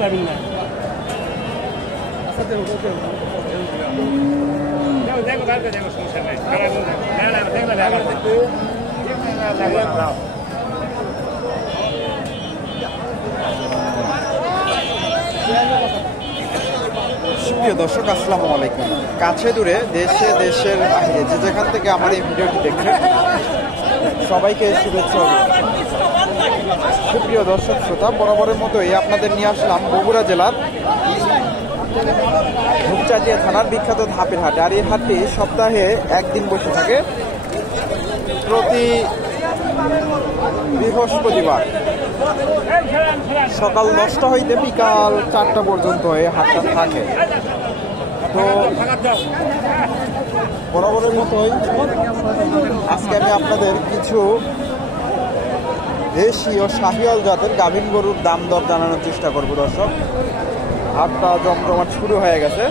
পারবেন না। সুপ্রিয় দর্শক, আসসালামু আলাইকুম। কাছে দূরে, দেশে দেশের বাইরে যে যেখান থেকে আমার এই ভিডিওটি দেখছেন, সবাইকে শুভেচ্ছা। সুপ্রিয় দর্শক শ্রোতা, বরাবরের মতোই আপনাদের নিয়ে আসলাম বগুড়া জেলার ধূপচাঁচিয়া থানার বিখ্যাত ধাপের হাট। আর এই হাটটি সপ্তাহে একদিন বসে থাকে, প্রতি বৃহস্পতিবার সকাল 10টা হইতে বিকাল 4টা পর্যন্ত এই হাটটা থাকে। তো বরাবরের মতোই আজকে আমি আপনাদের কিছু দেশি ও শাহিওয়াল জাতের গাভীন গরুর দাম দর জানানোর চেষ্টা করব। দর্শক, হাটটা জমজমাট শুরু হয়ে গেছে,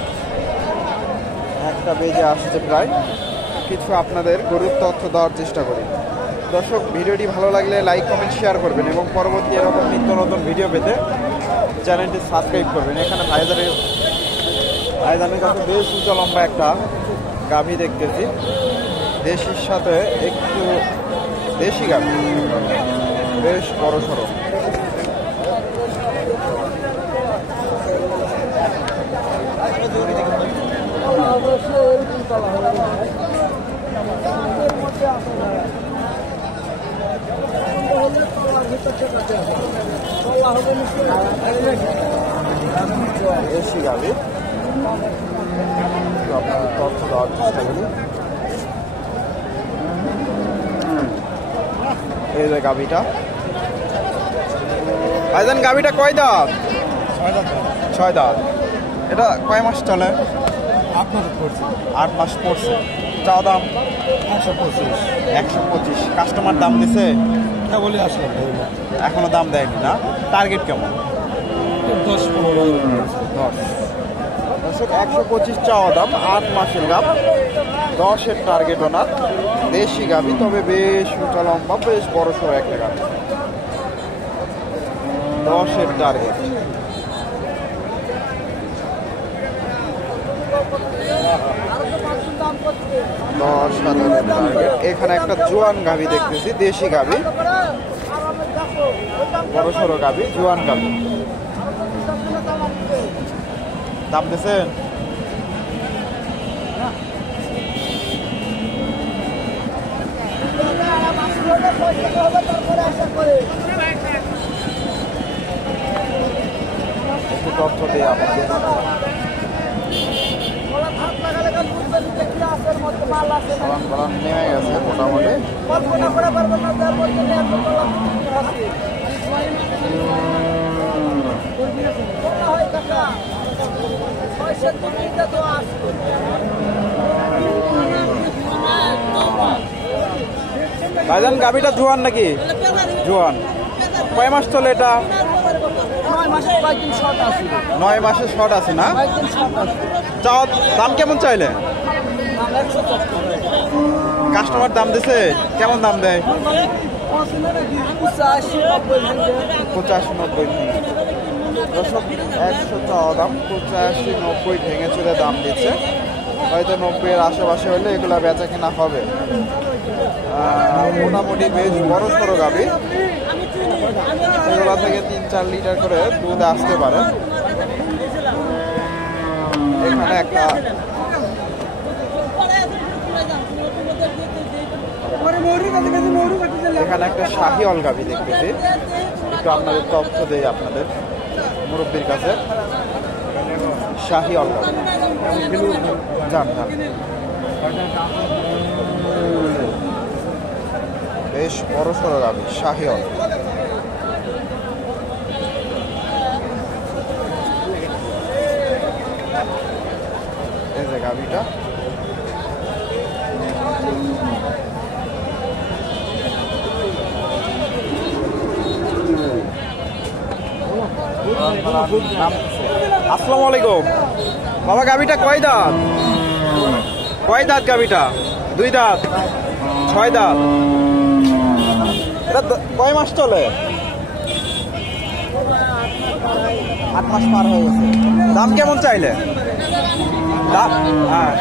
একটা বেজে আসছে প্রায়। কিছু আপনাদের গরুর তথ্য দেওয়ার চেষ্টা করি। দর্শক, ভিডিওটি ভালো লাগলে লাইক, কমেন্ট, শেয়ার করবেন এবং পরবর্তী এরকম নিত্য নতুন ভিডিও পেতে চ্যানেলটি সাবস্ক্রাইব করবেন। এখানে ভাইজানের কাছে বেশ উঁচা লম্বা একটা গাভী দেখতেছি, দেশির সাথে একটু দেশি গাভী, বেশ বড় সড়ো। দেশি গাভী আপনাদের তথ্য দেওয়ার চেষ্টা করি। এই যে গাভীটা, ভাইজান গাভীটা কয় দাঁত? 6 দাঁত। এটা কয় মাস চলে? 8 মাস পড়ছে। 8 মাস পড়ছে। চা দাম 125। কাস্টমার দাম দিছে? বলি আসলে এখনো দাম দেয়নি না? টার্গেট কেমন? 10-15। 10। দর্শক, 125 চাওয়া দাম, 8 মাসের গাভ, 10-এর টার্গেট ওনার। দেশি গাভী, তবে বেশ উঁচা লম্বা, বেশ বড় সড়ো একটা গাভী, 10-এর টার্গেট। এখানে একটা জোয়ান গাভী দেখতেছি, দেশি গাভী, বড় সড়ো গাভী, জোয়ান গাভী। দাম দিয়েছেন? একটু তথ্য দিয়ে আপনাদের। নেমে গেছে মোটামুটি। ভাইজান গাভীটা জোয়ান নাকি? জোয়ান। কয় মাস চলে এটা? 9 মাসের শর্ট আছে না? দাম কেমন চাইলে? কাস্টমার দাম দিছে? কেমন দাম দেয়? 85-90। দর্শক, 100 চাওয়া দাম, 85-90 ভেঙে চলে দাম দিচ্ছে। হয়তো 90-এর আশেপাশে হলে এগুলা বেচা কেনা হবে। মোটামুটি বেশ বড় সড়ো গাভী, এগুলা থেকে 3-4 লিটার করে দুধ আসতে পারে। এখানে একটা শাহিওয়াল গাভী দেখতেছি, একটু আপনাদের তথ্য দেই আপনাদের মুরব্বীর কাছে। শাহিওয়াল গাভী, জান বেশ বড় সড়ো গাভী, শাহিওয়াল। এই যে গাভীটা, আসসালামু আলাইকুম। বাবা, গাভীটা কয় দাঁত? কয় দাঁত গাভীটা? 2 দাঁত। 6 দাঁত। এটা কয় মাস চলে? 8 মাস পার হয়ে গেছে। দাম কেমন চাইলে? হ্যাঁ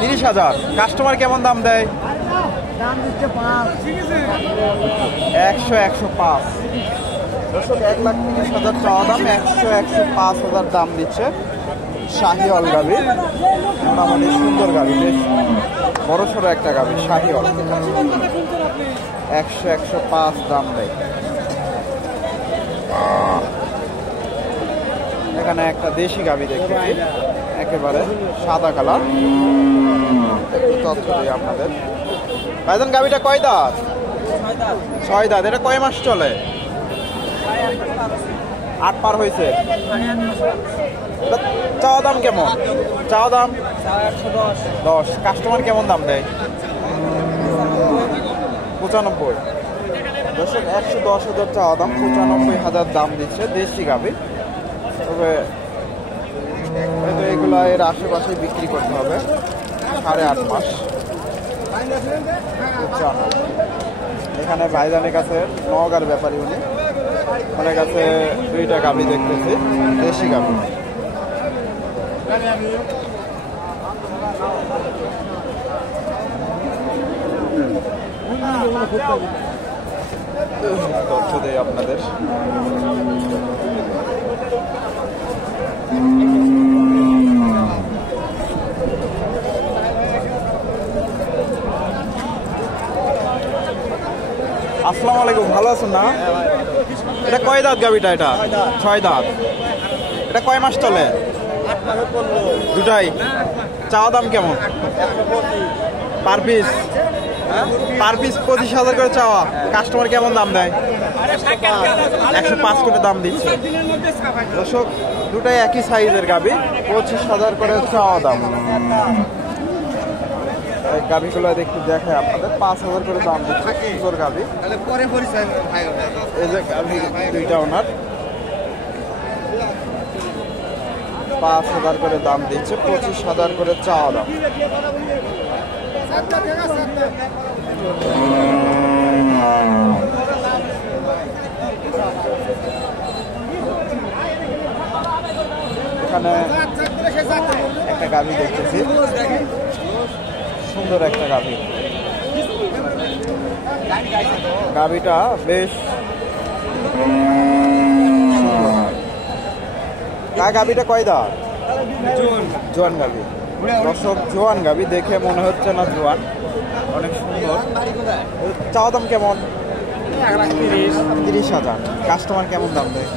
30,000। কাস্টমার কেমন দাম দেয়? 100-105। দর্শক 1,30,000 চাওয়া দাম, 100-105,000 দাম দিচ্ছে। শাহিওয়াল গাভী, মোটামুটি সুন্দর গাভী, বেশ বড় সড়ো একটা গাভী শাহিওয়াল। 100-105 দাম দেয়। এখানে একটা দেশি গাভী দেখতেছি, একেবারে সাদা কালার। একটু তথ্য দিই আপনাদের। ভাইজান গাভীটা কয় দাঁত? 6 দাঁত। এটা কয় মাস চলে? 8 পার হয়েছে। চাওয়া দাম কেমন? চাওয়া দাম 10। কাস্টমার কেমন দাম দেয়? 95। দর্শক 110,000 চাওয়া দাম, 95,000 দাম দিচ্ছে। দেশি গাভী, তবে হয়তো এগুলা এর আশেপাশে বিক্রি করতে হবে। 8.5 মাস। এখানে ভাইজানের কাছে নওগাঁর ব্যাপারী উনি, ওনার কাছে 2টা গাভী দেখতেছি, দেশি গাভী। তথ্য দেই আপনাদের। আসসালামু আলাইকুম, ভালো আছেন না? এটা কয় দাঁত গাভীটা? এটা 6 দাঁত। এটা কয় মাস চলে? 2টাই। চাওয়া দাম কেমন? Per piece? পার পিস 25,000 করে চাওয়া। কাস্টমার কেমন দাম দেয়? 105 করে দাম দিচ্ছে। দর্শক 2টাই একই সাইজের গাভী, 25,000 করে চাওয়া দাম। এই গাভীগুলো একটু দেখায় আপনাদের, 5,000 করে দাম দিচ্ছে। সুন্দর গাভী। এই যে গাভী 2টা ওনার, 5,000 করে দাম দিচ্ছে, 25,000 করে চাওয়া দাম। এখানে একটা গাভী দেখতেছি, সুন্দর একটা গাভী। গাভীটা বেশ গাভীটা কয় দাঁত? জোয়ান গাভী। দর্শক জোয়ান গাভী, দেখে মনে হচ্ছে না জোয়ান, অনেক সুন্দর। চাওয়া দাম কেমন? 30,000। কাস্টমার কেমন দাম দেয়?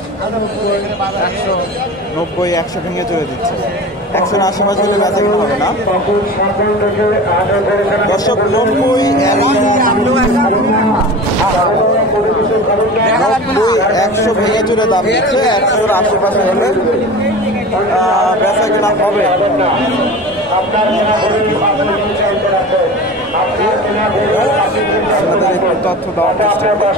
90, 100 ভেঙে চলে দিচ্ছে। 100-এর আশেপাশে হলে বেচা কিনা হবে না। দর্শক 90, 100 ভেঙে চলে দাম দিচ্ছে। 100-এর আশেপাশে হলে বেচা কিনা হবে। একটু তথ্য দেওয়ার চেষ্টা করি।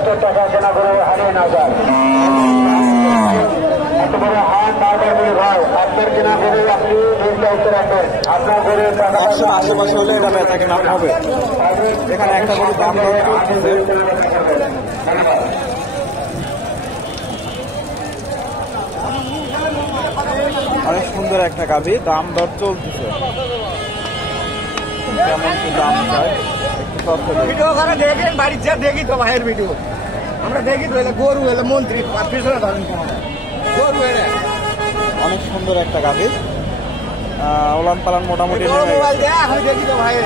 100-এর আশেপাশে হলে এটা বেচা কিনা হবে। এখানে একটা করে দাম দর চলতেছে। অনেক সুন্দর একটা গাভী, দাম দর চলতেছে। কেমন কি দাম চাই একটু তথ্য ভিডিও করে দেখেন, বাড়ির যা দেখি তো ভাইয়ের ভিডিও আমরা দেখি তো। এলে গরু, এলে মন্ত্রী, পিছনে ধরেন গরু। এলে অনেক সুন্দর একটা গাভী, ওলান পালান মোটামুটি মোবাইল দেয়, এখন দেখি তো ভাইয়ের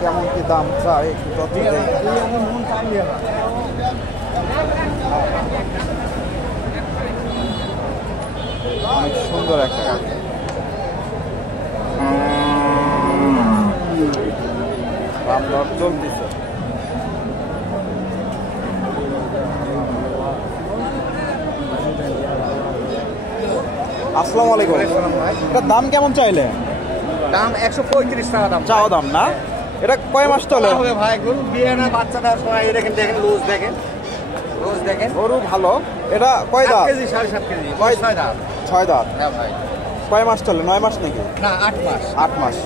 কেমন কি দাম চাই একটু তথ্য দেই। অনেক সুন্দর একটা গাভী। দাম দর চলতেছে। আসসালামু আলাইকুম, এটার দাম কেমন চাইলে? দাম 135 টাকা দাম চাওয়া দাম না? এটা কয় মাস চলে? হবে ভাই, গরু বিয়ে না বাচ্চা দেওয়ার সময় দেখেন, দেখেন লুজ দেখেন, লুজ দেখেন। গরু ভালো। এটা কয় দাঁত? 7 কেজি 7.5 কেজি। কয়? 6 দাঁত। 6 দাঁত। হ্যাঁ ভাই। কয় মাস চলে? 9 মাস নাকি? না 8 মাস। 8 মাস।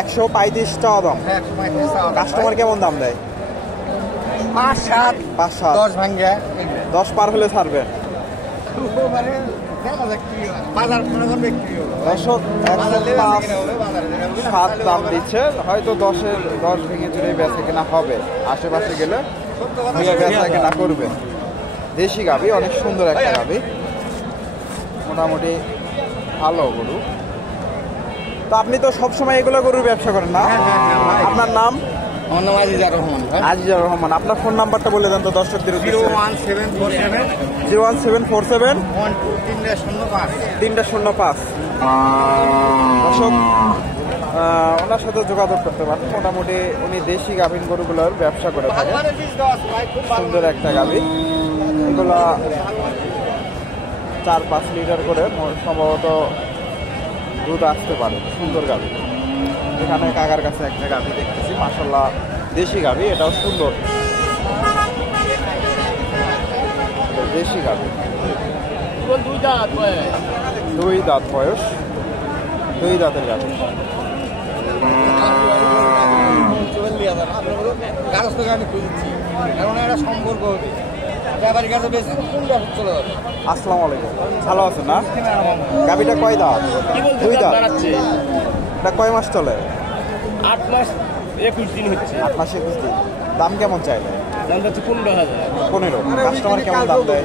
135 টাকা দাম। হ্যাঁ 135 টাকা। কাস্টমার কেমন দাম দেয়? 5-7 5-7। 10 ভাঙ্গা। 10 পার হলে ছাড়বেন। মানে দেখা যাক কি হয়। বাজার মনে করবে বিক্রি হবে। দর্শক বাজার লেগে 105 কিনা হলে বাজারে যাবে। 7 দাম দিচ্ছে, হয়তো 10 ভেঙে চুরে বেচা কেনা হবে। আশেপাশে গেলে সত্য কথা ভেঙে বেচা কেনা করবে। দেশি গাভি, অনেক সুন্দর একটা গাভি, মোটামুটি ভালো গরু। তো আপনি তো সবসময় এগুলো গরুর ব্যবসা করেন না? হ্যাঁ। আপনার নাম? আমার নাম আজিজুর রহমান ভাই। আজিজুর রহমান। আপনার ফোন নাম্বারটা বলে দেন তো দর্শকদের উদ্দেশ্যে। 01747 01747 12 305। দর্শক ওনার সাথে যোগাযোগ করতে পারেন। মোটামুটি উনি দেশি গাভীন গরুগুলোর ব্যবসা করে থাকেন। সুন্দর একটা গাভী, এগুলা 4-5 লিটার করে সম্ভবত দুধ আসতে পারে। সুন্দর গাভী। এখানে কাকার কাছে একটা গাভী দেখতেছি, মাশাআল্লাহ দেশি গাভী, এটাও সুন্দর দেশি গাভী। 2 দাঁত বয়স, 2 দাঁতের গাভী। কারোর সঙ্গে আমি খুঁজছি, কারণ একটা সম্পর্ক হবে। ব্যাপারীর কাছে বেশি কোনটা চলে যাবে। আসসালামু আলাইকুম, ভালো আছেন না? গাভীটা কয় দাঁত? 2 দাঁত। এটা কয় মাস চলে? 8 মাস 21 দিন হচ্ছে। 8 মাস 21 দিন। দাম কেমন চাইলে? দাম হচ্ছে 15,000। 15। কাস্টমার কেমন দাম দেয়?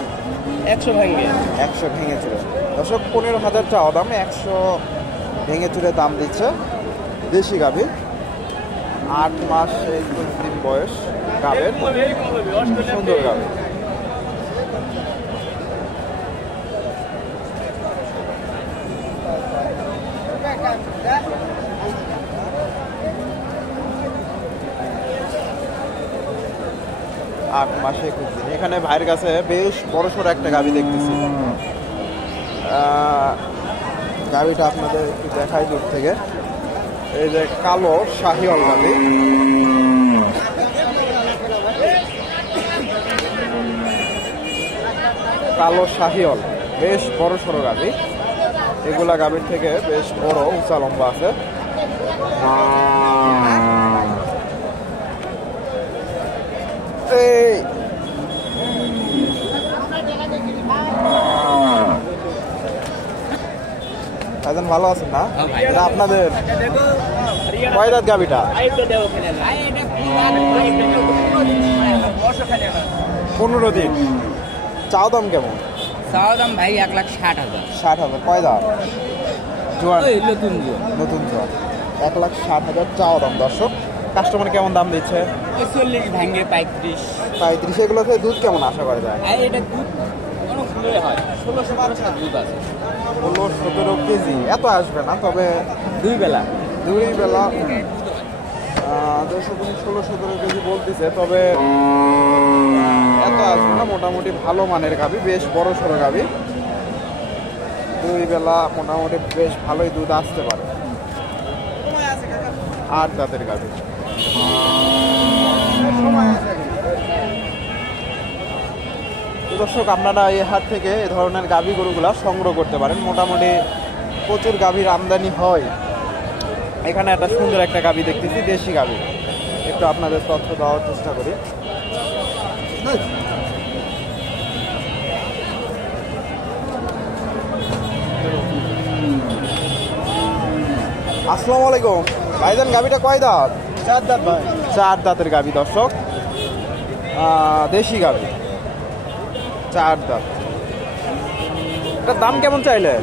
100 ভাঙ্গে। 100 ভেঙে চুরে। দর্শক 15,000 চাওয়া দাম, 100 ভেঙে চুরে দাম দিচ্ছে। দেশি গাভী, 8 মাস 21 দিন বয়স গাভীর, সুন্দর গাভী। আট মাসে 21 দিন। এখানে ভাইয়ের কাছে বেশ বড়সড় একটা গাভী দেখতেছি। গাভীটা আপনাদের একটু দেখাই দূর থেকে। এই যে কালো শাহিওয়াল গাভী, কালো শাহিওয়াল, বেশ বড়সড় গাভী। এগুলা গাভীর থেকে বেশ বড়, উঁচা লম্বা আছে। এই ভাইজান ভালো আছেন না? এটা আপনাদের কয় দাঁত গাভীটা? 15 দিন। চাও দাম কেমন? চাওয়া দাম ভাই 1,60,000। 60,000। কয় দাঁত? জোয়ান, নতুন নতুন জোয়ান। 1,60,000 চাও দাম। দর্শক কাস্টমার কেমন দাম দিচ্ছে? 40 ভাঙ্গে 35। 35। এগুলোতে দুধ কেমন আশা করা যায়? এটা দুধ অনেক ভালোই হয়। 16-17 দুধ আছে। 16-17 কেজি। এত আসবে না, তবে 2 বেলা। 2 বেলা 16-17 কেজি বলতেছে, তবে এত আসবে না। মোটামুটি ভালো মানের গাভী, বেশ বড় সড়ো গাভী। 2 বেলা মোটামুটি বেশ ভালোই দুধ আসতে পারে। 8 দাঁতের গাভী। দর্শক আপনারা এই হাট থেকে এ ধরনের গাভী গরুগুলা সংগ্রহ করতে পারেন। মোটামুটি প্রচুর গাভীর আমদানি হয়। এখানে একটা সুন্দর একটা গাভী দেখতেছি, দেশি গাভী। একটু আপনাদের তথ্য দেওয়ার চেষ্টা করি। আসসালামু আলাইকুম ভাইজান, গাভীটা কয় দাঁত? 4 দাঁত ভাই। 4 দাঁতের গাভী। দর্শক দেশি গাভী, 4 দাঁত। এটার দাম কেমন চাইলে?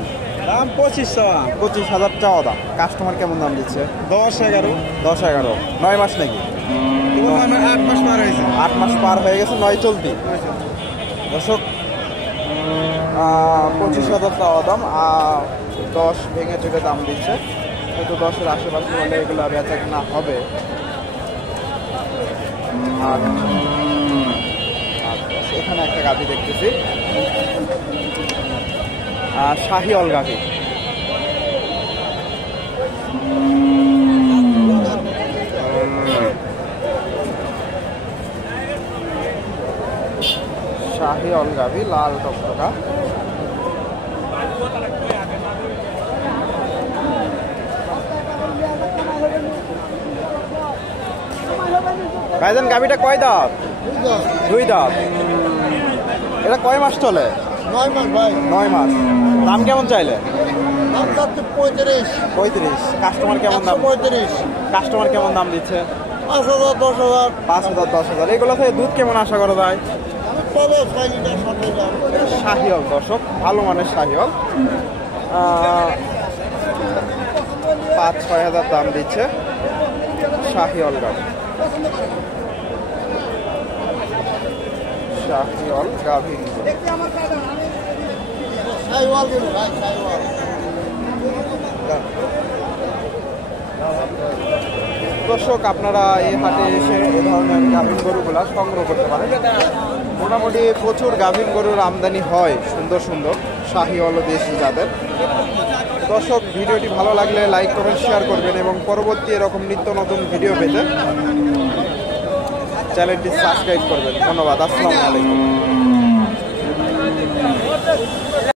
দাম 2500। 25,000 চাওয়া দাম। কাস্টমার কেমন দাম দিচ্ছে? 10-11। 10-11। 9 মাস নাকি? 8 মাস পার হয়েছে। 8 মাস পার হয়ে গেছে, 9 চলতি। দর্শক 25,000 চাওয়া দাম, 10 ভেঙে চুকে দাম দিচ্ছে। হয়তো 10-এর আশেপাশে হলে এগুলো বেচা কেনা হবে। আর এখানে একটা গাভী দেখতেছি, শাহিওয়াল গাভী। শাহিওয়াল গাভী, লাল টকটকা। ভাইজান গাভীটা কয় দাঁত? 2 দাঁত। এটা কয় মাস চলে? 9 মাস ভাই। 9 মাস। দাম কেমন চাইলে? দাম চাচ্ছে 35। 35। কাস্টমার কেমন দাম? 135। কাস্টমার কেমন দাম দিচ্ছে? 5,000 10,000। 5,000 10,000। এগুলো থেকে দুধ কেমন আশা করা যায়? তবে 6 লিটার 7 লিটার। শাহিওয়াল দর্শক, ভালো মানের শাহিওয়াল। 5-6 হাজার দাম দিচ্ছে শাহিওয়াল গাভী। শাহিওয়াল গাভী সাইওয়াল দিন ভাই, সাইওয়াল। দর্শক, আপনারা এই হাটে এসে এই ধরনের গাভীন গরুগুলা সংগ্রহ করতে পারেন। মোটামুটি প্রচুর গাভীন গরুর আমদানি হয়, সুন্দর সুন্দর শাহিওয়াল ও দেশি জাতের। দর্শক, ভিডিওটি ভালো লাগলে লাইক কমেন্ট শেয়ার করবেন এবং পরবর্তী এরকম নিত্য নতুন ভিডিও পেতে চ্যানেলটি সাবস্ক্রাইব করবেন। ধন্যবাদ। আসসালামু আলাইকুম।